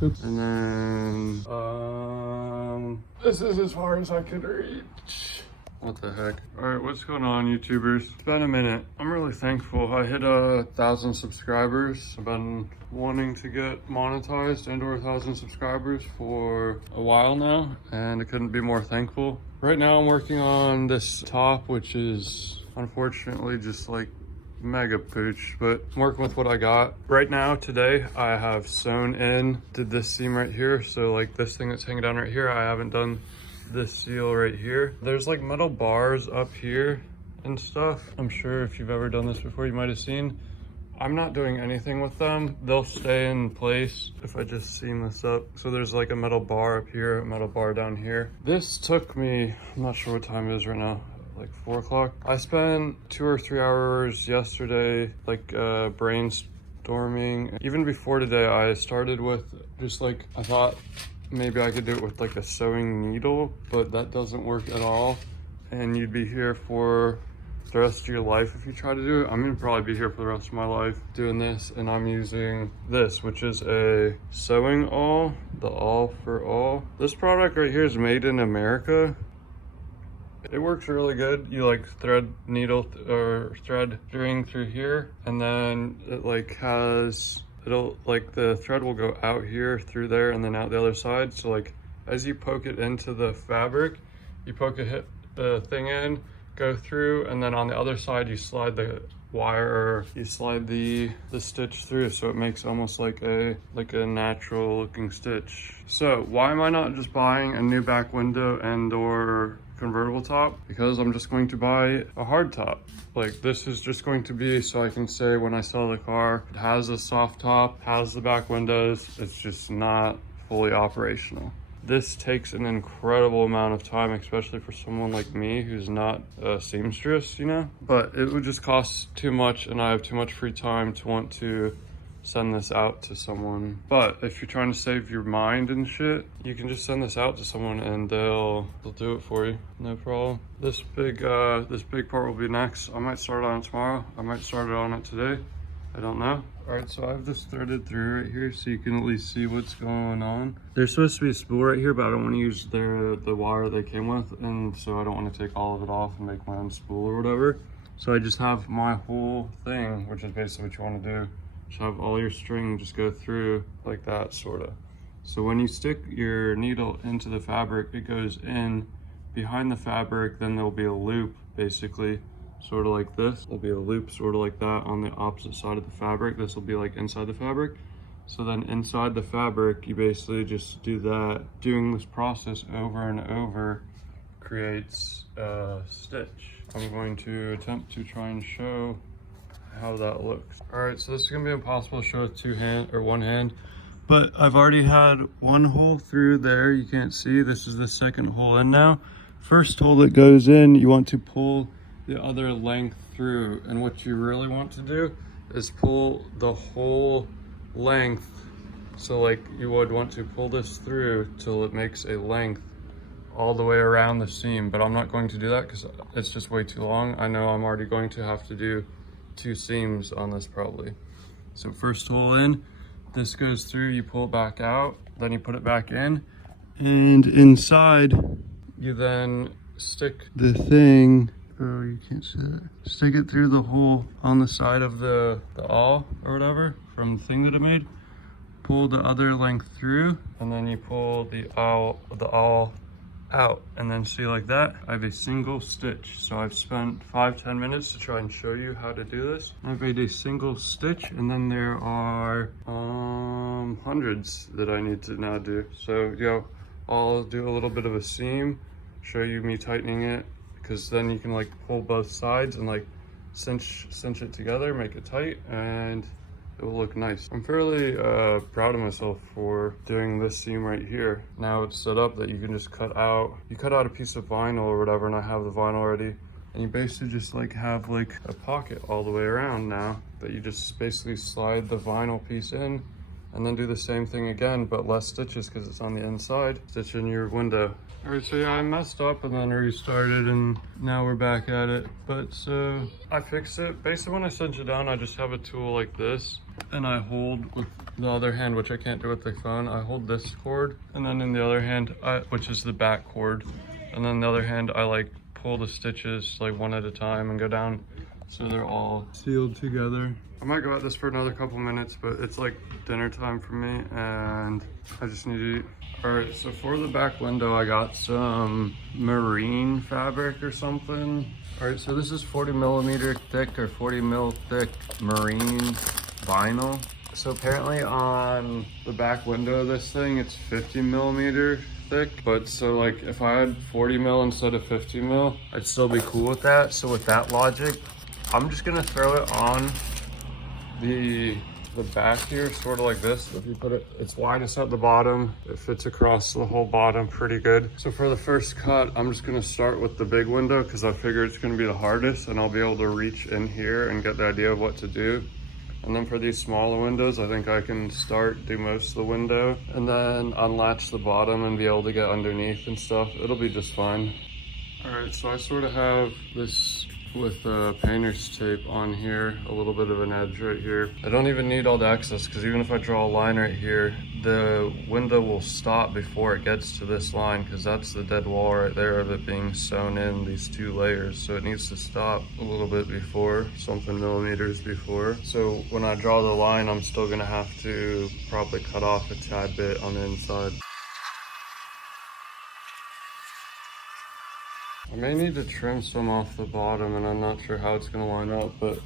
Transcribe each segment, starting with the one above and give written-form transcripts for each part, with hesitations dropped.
And then, this is as far as I could reach. What the heck? All right, what's going on, YouTubers? It's been a minute. I'm really thankful. I hit 1,000 subscribers. I've been wanting to get monetized and or 1,000 subscribers for a while now, and I couldn't be more thankful. Right now, I'm working on this top, which is unfortunately just like mega pooch, but I'm working with what I got. Right now, today, I have sewn in, did this seam right here. So like this thing that's hanging down right here, I haven't done this seal right here. There's like metal bars up here and stuff. I'm sure if you've ever done this before, you might have seen. I'm not doing anything with them. They'll stay in place if I just seam this up. So there's like a metal bar up here, a metal bar down here. This took me, I'm not sure what time it is right now, like 4 o'clock. I spent 2 or 3 hours yesterday, like brainstorming. Even before today, I started with just like, I thought maybe I could do it with like a sewing needle, but that doesn't work at all. And you'd be here for the rest of your life if you try to do it. I'm gonna probably be here for the rest of my life doing this, and I'm using this, which is a sewing awl, the All for All. This product right here is made in America. It works really good. You like thread needle or thread string through here, and then it like has, it'll like the thread will go out here through there and then out the other side. So like as you poke it into the fabric, you poke the thing in, go through, and then on the other side you slide the wire, or you slide the stitch through, so it makes almost like a natural looking stitch. So why am I not just buying a new back window and or convertible top? Because I'm just going to buy a hard top. Like this is just going to be so I can say when I sell the car, it has a soft top, has the back windows, it's just not fully operational. This takes an incredible amount of time, especially for someone like me who's not a seamstress, you know? But it would just cost too much, and I have too much free time to want to send this out to someone. But if you're trying to save your mind and shit, you can just send this out to someone and they'll do it for you, no problem. This big part will be next. I might start on it tomorrow. I might start it on it today. I don't know. All right, so I've just threaded through right here so you can at least see what's going on. There's supposed to be a spool right here, but I don't want to use the wire they came with, and so I don't want to take all of it off and make my own spool or whatever. So I just have my whole thing, which is basically what you want to do. Just have all your string just go through like that, sort of. So when you stick your needle into the fabric, it goes in behind the fabric, then there'll be a loop, basically, sort of like this. There'll be a loop sort of like that on the opposite side of the fabric. This will be like inside the fabric. So then inside the fabric, you basically just do that. Doing this process over and over creates a stitch. I'm going to attempt to try and show how that looks. All right, so this is gonna be impossible to show with one hand, but I've already had one hole through there. You can't see, this is the second hole in now. First hole that goes in, you want to pull the other length through, and what you really want to do is pull the whole length. So like you would want to pull this through till it makes a length all the way around the seam, but I'm not going to do that because it's just way too long. I know I'm already going to have to do 2 seams on this probably. So first hole in, this goes through, you pull it back out, then you put it back in, and inside you then stick the thing, oh you can't see that, stick it through the hole on the side of the awl or whatever from the thing that I made, pull the other length through, and then you pull the awl out, and then see like that, I have a single stitch. So I've spent 5-10 minutes to try and show you how to do this. I've made a single stitch, and then there are hundreds that I need to now do. So yeah, I'll do a little bit of a seam, show you me tightening it, because then you can like pull both sides and like cinch it together, make it tight, and it will look nice. I'm fairly proud of myself for doing this seam right here. Now it's set up that you can just cut out a piece of vinyl or whatever, and I have the vinyl already, and you basically just like have like a pocket all the way around now that you just basically slide the vinyl piece in, and then do the same thing again, but less stitches because it's on the inside. Stitch in your window. All right, so yeah, I messed up and then restarted, and now we're back at it. But so I fixed it. Basically, when I cinch it down, I just have a tool like this, and I hold with the other hand, which I can't do with the phone. I hold this cord, and then in the other hand, which is the back cord, and then the other hand, I like pull the stitches like one at a time and go down so they're all sealed together. I might go at this for another couple minutes, but it's like dinner time for me and I just need to eat. All right, so for the back window, I got some marine fabric or something. All right, so this is 40 millimeter thick or 40 mil thick marine vinyl. So apparently on the back window of this thing, it's 50 millimeter thick, but so like if I had 40 mil instead of 50 mil, I'd still be cool with that. So with that logic, I'm just gonna throw it on the back here, sort of like this. If you put it, it's widest at the bottom. It fits across the whole bottom pretty good. So for the first cut, I'm just gonna start with the big window because I figure it's gonna be the hardest and I'll be able to reach in here and get the idea of what to do. And then for these smaller windows, I think I can do most of the window and then unlatch the bottom and be able to get underneath and stuff. It'll be just fine. All right, so I sort of have this with painter's tape on here, a little bit of an edge right here. I don't even need all the excess because even if I draw a line right here, the window will stop before it gets to this line because that's the dead wall right there of it being sewn in these two layers. So it needs to stop a little bit before, something millimeters before. So when I draw the line, I'm still gonna have to probably cut off a tad bit on the inside. I may need to trim some off the bottom and I'm not sure how it's gonna line up, but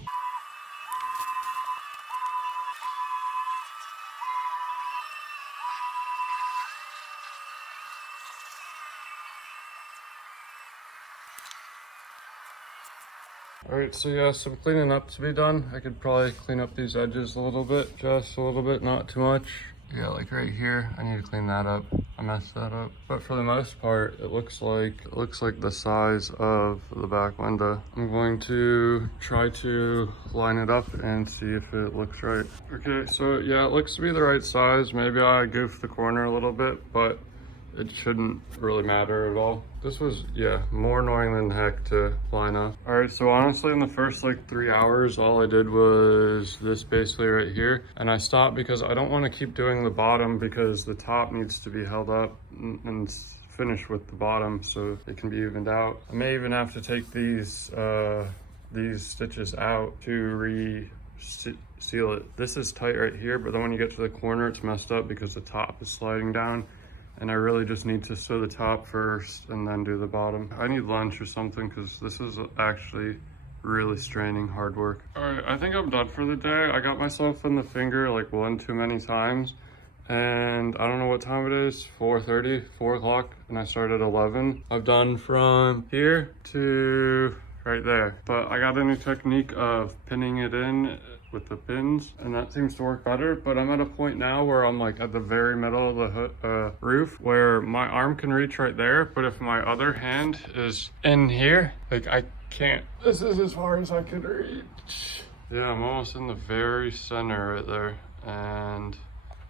all right, so yeah, some cleaning up to be done. I could probably clean up these edges a little bit, just a little bit, not too much. Yeah, like right here, I need to clean that up. I messed that up. But for the most part, it looks like the size of the back window. I'm going to try to line it up and see if it looks right. Okay, so yeah, it looks to be the right size. Maybe I goofed the corner a little bit, but it shouldn't really matter at all. This was, yeah, more annoying than heck to line up. All right, so honestly, in the first like 3 hours, all I did was this basically right here. And I stopped because I don't want to keep doing the bottom because the top needs to be held up and finish with the bottom so it can be evened out. I may even have to take these stitches out to seal it. This is tight right here, but then when you get to the corner, it's messed up because the top is sliding down. And I really just need to sew the top first and then do the bottom. I need lunch or something because this is actually really straining hard work. All right, I think I'm done for the day. I got myself in the finger like one too many times. And I don't know what time it is, 4:30, 4 o'clock, and I started at 11. I've done from here to right there. But I got a new technique of pinning it in with the pins, and that seems to work better. But I'm at a point now where I'm like at the very middle of the roof where my arm can reach right there, but if my other hand is in here, like I can't. This is as far as I can reach. Yeah, I'm almost in the very center right there, and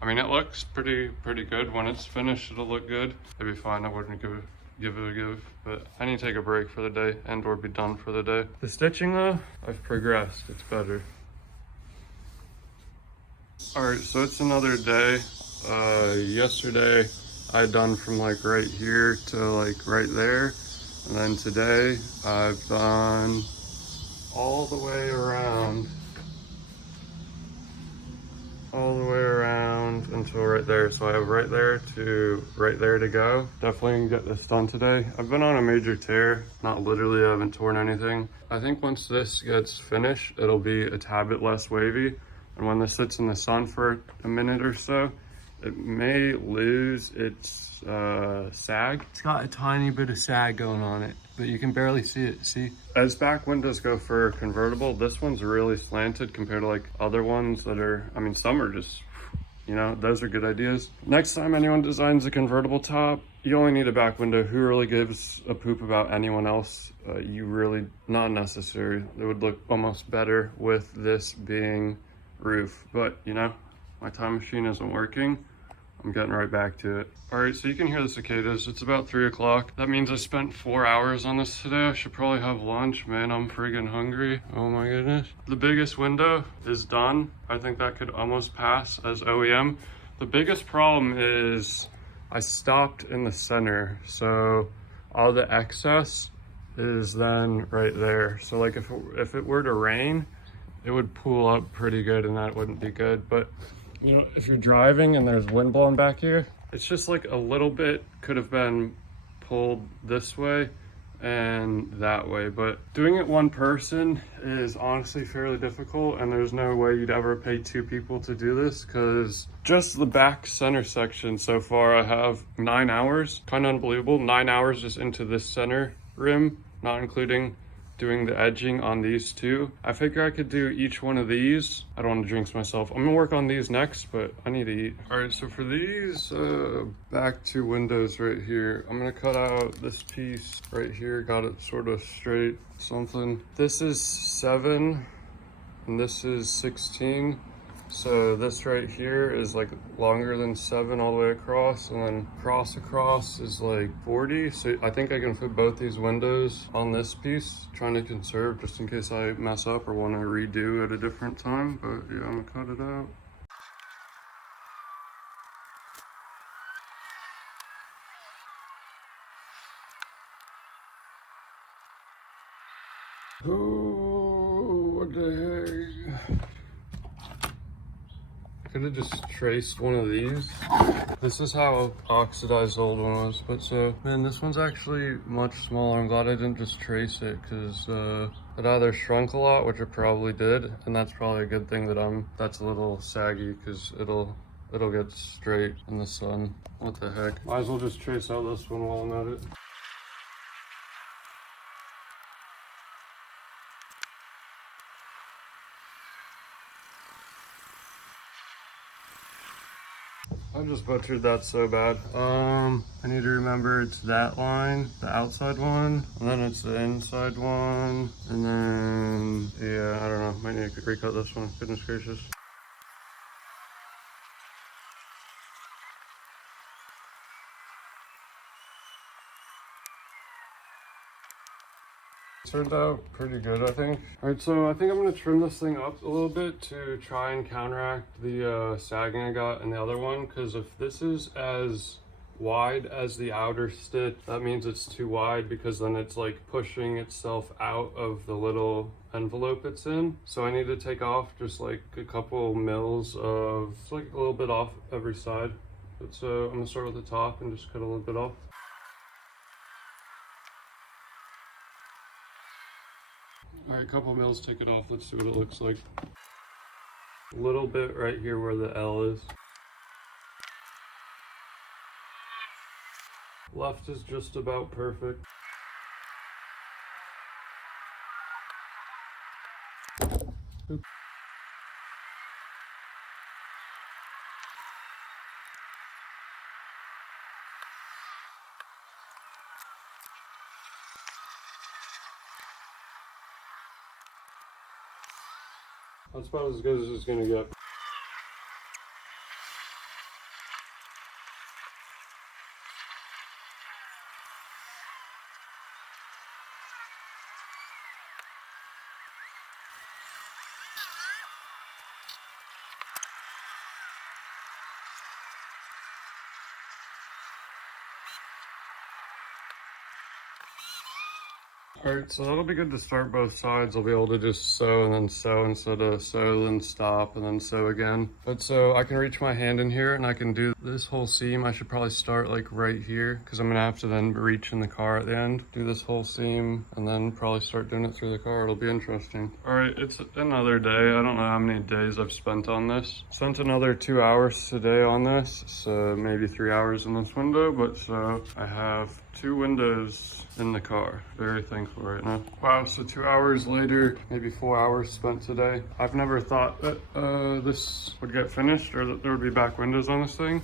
I mean, it looks pretty good. When it's finished, it'll look good. It'd be fine. I wouldn't give it a give, but I need to take a break for the day and or be done for the day. The stitching though, I've progressed. It's better. All right, so it's another day. Yesterday I done from like right here to like right there, and then today I've done all the way around until right there. So I have right there to go. Definitely get this done today. I've been on a major tear, not literally, I haven't torn anything. I think once this gets finished, it'll be a tad bit less wavy. And when this sits in the sun for a minute or so, it may lose its sag. It's got a tiny bit of sag going on it, but you can barely see it, see? As back windows go for convertible, this one's really slanted compared to like other ones that are, I mean, some are just, you know, those are good ideas. Next time anyone designs a convertible top, you only need a back window. Who really gives a poop about anyone else? You really, not necessary. It would look almost better with this being roof, but you know, my time machine isn't working, I'm getting right back to it. All right, so you can hear the cicadas. It's about 3 o'clock. That means I spent 4 hours on this today. I should probably have lunch. Man, I'm friggin' hungry. Oh my goodness. The biggest window is done. I think that could almost pass as OEM. The biggest problem is I stopped in the center. So all the excess is then right there. So like if it were to rain, it would pool up pretty good and that wouldn't be good. But you know, if you're driving and there's wind blowing back here, it's just like a little bit could have been pulled this way and that way. But doing it one person is honestly fairly difficult, and there's no way you'd ever pay 2 people to do this, because just the back center section so far I have 9 hours. Kind of unbelievable. 9 hours just into this center rim, not including doing the edging on these two. I figure I could do each one of these. I don't want to jinx myself. I'm gonna work on these next, but I need to eat. All right, so for these back 2 windows right here, I'm gonna cut out this piece right here. Got it sort of straight, something. This is 7 and this is 16. So this right here is like longer than 7 all the way across, and then across is like 40. So I think I can fit both these windows on this piece, trying to conserve just in case I mess up or want to redo at a different time. But yeah, I'm gonna cut it out. Oh, what the heck? Could have just traced one of these. This is how oxidized the old one was. But so, man, this one's actually much smaller. I'm glad I didn't just trace it, because it either shrunk a lot, which it probably did, and that's probably a good thing that that's a little saggy, because it'll get straight in the sun. What the heck? Might as well just trace out this one while I'm at it. I just butchered that so bad. I need to remember it's that line, the outside one, and then it's the inside one, and then, yeah, I don't know, might need to recut this one, goodness gracious. Turned out pretty good, I think. All right, so I think I'm gonna trim this thing up a little bit to try and counteract the sagging I got in the other one, because if this is as wide as the outer stitch, that means it's too wide, because then it's like pushing itself out of the little envelope it's in. So I need to take off just like a couple mils of, it's like a little bit off every side. But so I'm gonna start with the top and just cut a little bit off. All right, a couple mils, take it off. Let's see what it looks like. A little bit right here where the L is. Left is just about perfect. Oops. That's about as good as it's gonna get. All right, so that'll be good to start both sides. I'll be able to just sew and then sew instead of sew and stop and then sew again. But so I can reach my hand in here and I can do this whole seam. I should probably start like right here, because I'm gonna have to then reach in the car at the end, do this whole seam, and then probably start doing it through the car. It'll be interesting. All right, it's another day. I don't know how many days I've spent on this. Spent another 2 hours today on this, so maybe 3 hours in this window, but so I have 2 windows in the car. Very thankful right now. Wow, so 2 hours later, maybe 4 hours spent today. I've never thought that this would get finished or that there would be back windows on this thing.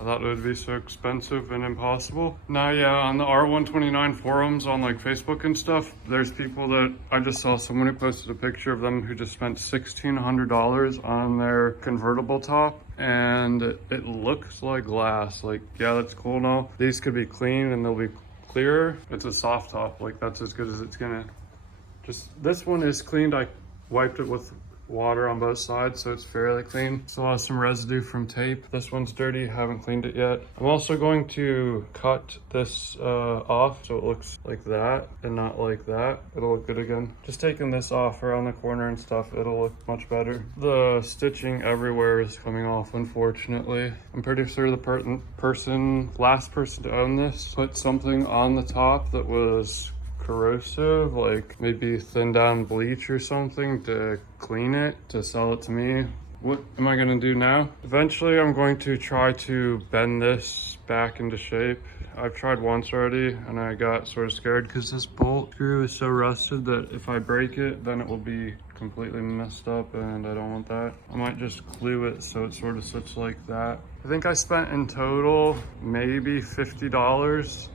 I thought it would be so expensive and impossible. Now, yeah, on the R129 forums on like Facebook and stuff, there's people that I just saw someone who posted a picture of them who just spent $1,600 on their convertible top, and it looks like glass. Like, yeah, that's cool and all. These could be clean and they'll be clearer. It's a soft top, like that's as good as it's gonna. Just this one is cleaned. I wiped it with water on both sides, so it's fairly clean. Still has some residue from tape. This one's dirty, haven't cleaned it yet. I'm also going to cut this off so it looks like that and not like that. It'll look good again. Just taking this off around the corner and stuff, it'll look much better. The stitching everywhere is coming off, unfortunately. I'm pretty sure the last person to own this put something on the top that was corrosive, like maybe thin down bleach or something to clean it, to sell it to me. What am I gonna do now? Eventually I'm going to try to bend this back into shape. I've tried once already and I got sort of scared because this bolt screw is so rusted that if I break it, then it will be completely messed up and I don't want that. I might just glue it so it sort of sits like that. I think I spent in total maybe $50.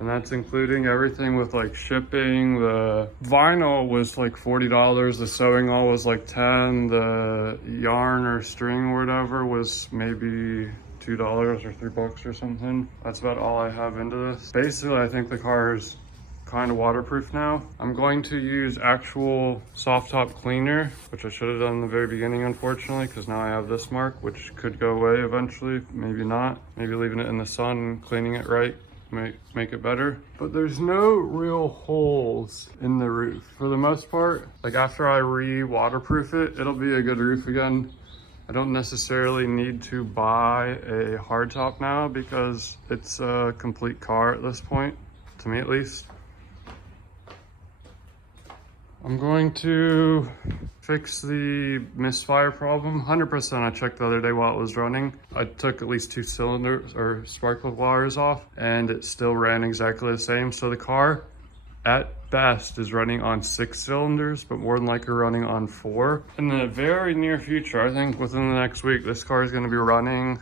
And that's including everything with like shipping. The vinyl was like $40. The sewing all was like 10. The yarn or string or whatever was maybe $2 or $3 or something. That's about all I have into this. Basically, I think the car is kind of waterproof now. I'm going to use actual soft top cleaner, which I should have done in the very beginning, unfortunately, because now I have this mark, which could go away eventually. Maybe not. Maybe leaving it in the sun and cleaning it right make it better. But there's no real holes in the roof for the most part. Like after I waterproof it, it'll be a good roof again. I don't necessarily need to buy a hardtop now because it's a complete car at this point, to me at least. I'm going to fix the misfire problem. 100% I checked the other day while it was running. I took at least 2 cylinders or spark plug wires off and it still ran exactly the same. So the car at best is running on 6 cylinders, but more than likely running on 4. In the very near future, I think within the next week, this car is gonna be running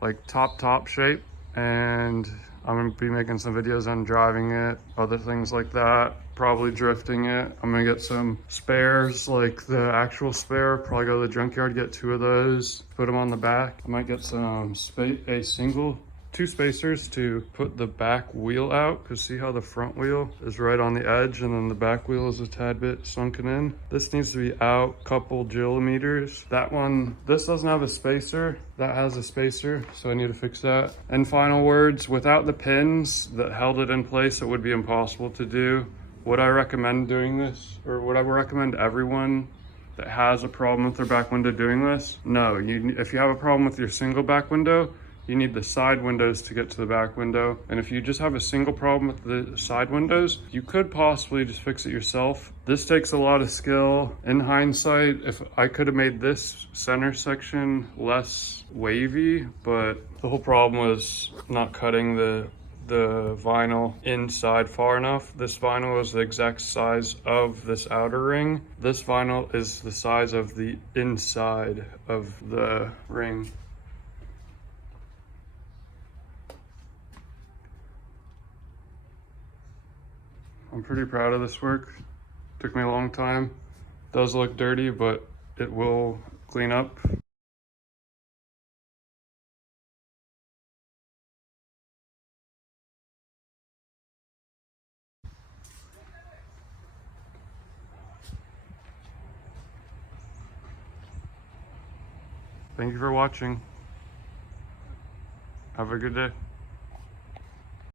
like top shape, and I'm gonna be making some videos on driving it, other things like that, probably drifting it. I'm gonna get some spares, like the actual spare, probably go to the junkyard, get 2 of those, put them on the back. I might get some 2 spacers to put the back wheel out, because see how the front wheel is right on the edge and then the back wheel is a tad bit sunken in. This needs to be out a couple millimeters. That one, this doesn't have a spacer, that has a spacer, so I need to fix that. And final words, without the pins that held it in place, it would be impossible to do. Would I recommend doing this? Or would I recommend everyone that has a problem with their back window doing this? No, if you have a problem with your single back window, you need the side windows to get to the back window. And if you just have a single problem with the side windows, you could possibly just fix it yourself. This takes a lot of skill. In hindsight, if I could have made this center section less wavy, but the whole problem was not cutting the vinyl inside far enough. This vinyl is the exact size of this outer ring. This vinyl is the size of the inside of the ring. I'm pretty proud of this work. Took me a long time. Does look dirty, but it will clean up. Thank you for watching. Have a good day.